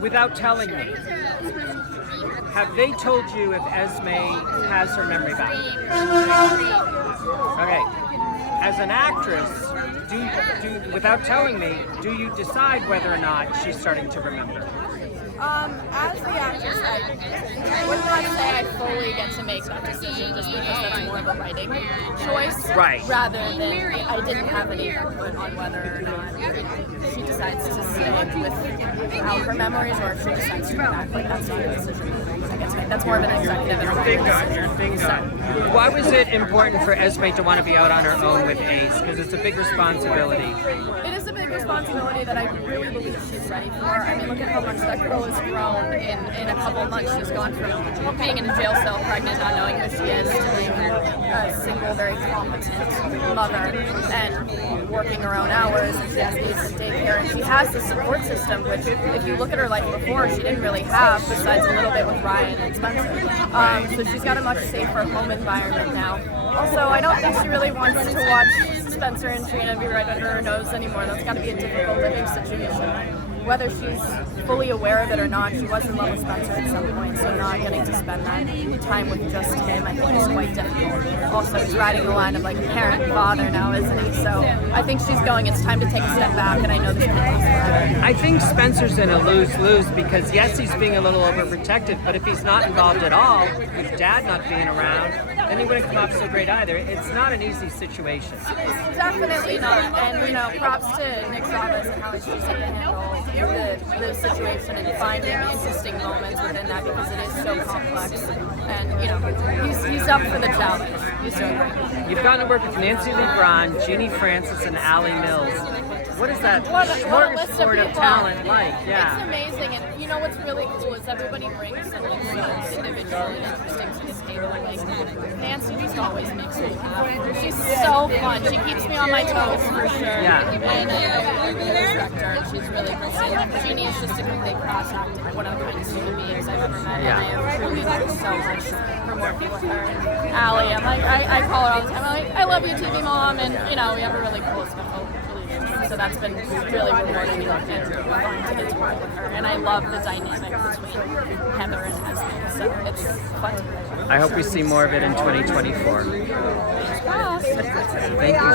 Without telling me, have they told you if Esme has her memory back? Okay. As an actress, without telling me, do you decide whether or not she's starting to remember? As the actress, I would not say I fully get to make that decision just because that's more of a writing choice. Right. Rather than I didn't have any input on whether or not she decides to stay without her memories or if she decides to come back. Like, that's not a decision I get to make. That's more of an executive and a decision. So, why was it important for Esme to want to be out on her own with Ace? Because it's a big responsibility. it is a big responsibility that I really believe she's ready for. I mean, look at how much that girl has grown in a couple of months. She's gone from being in a jail cell pregnant, not knowing who she is, to being a single, very competent mother and working her own hours. And she has kids in daycare, and she has the support system, which if you look at her life before, she didn't really have, besides a little bit with Ryan and Spencer. So she's got a much safer home environment now. Also, I don't think she really wants to watch Spencer and Trina be right under her nose anymore. That's got to be a difficult living situation. Whether she's fully aware of it or not, she was in love with Spencer at some point, so not getting to spend that time with just him, I think, is quite difficult. Also, he's riding the line of like parent and father now, isn't he? So I think she's going, it's time to take a step back, and I know this is forever. I think Spencer's in a lose-lose because, yes, he's being a little overprotective, but if he's not involved at all, with Dad not being around, then he wouldn't come off so great either. It's not an easy situation. Definitely not. And, you know, props to Nick Travis and how he's choosing to handle the situation and finding interesting moments within that because it is so complex. And, you know, he's up for the challenge. He's so great. You've gotten to work with Nancy Lee Braun, Jeannie Francis, and Allie Mills. What is that smorgasbord of talent like? Yeah. It's amazing, and you know what's really cool is everybody brings something so individual and interesting to the table. Like Nancy just always makes me laugh. She's so fun. She keeps me on my toes for sure. Yeah. And I really respect her, and she's really cool. And Jeannie is just a complete cross act, one of the kindest human beings I've ever met. Yeah. And I have truly learned so much from working with her. And Allie, I'm like, I call her all the time. I'm like, I love you, TV mom, and you know, we have a really cool special. So that's been really rewarding and fun to get to work with her. And I love the dynamic between Heather and Esme. So it's fun. I hope we see more of it in 2024. Thank you.